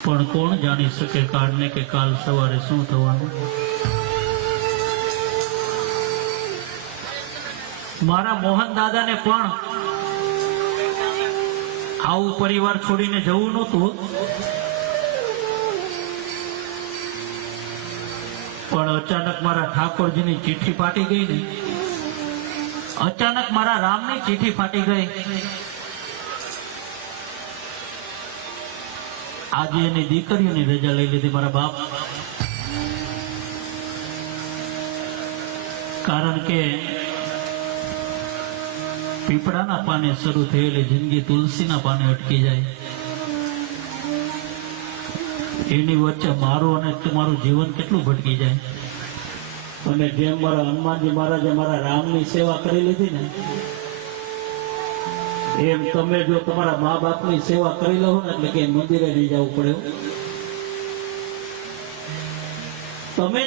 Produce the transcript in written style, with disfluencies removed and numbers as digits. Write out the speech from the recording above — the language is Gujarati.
પણ કોણ જાણી શકે કાળને કે કાલ સવારે શું થવાનું। મારા મોહન દાદાને પણ આવું પરિવાર છોડીને જવું નહોતું, પણ અચાનક મારા ઠાકોરજીની ચિઠ્ઠી ફાટી ગઈ ને, અચાનક મારા રામની ચિઠ્ઠી ફાટી ગઈ। આજે એની દીકરીઓની રજા લઈ લીધી મારા બાપ, કારણ કે પીપળાના પાને શરૂ થયેલી જિંદગી તુલસીના પાને અટકી જાય, એની વચ્ચે મારું અને તમારું જીવન કેટલું ભટકી જાય। અને જેમ મારા હનુમાનજી મહારાજે મારા રામની સેવા કરી લીધી ને, એમ તમે જો તમારા મા બાપની સેવા કરી લો ને, એટલે કે મંદિરે નહીં જવું પડે તમે।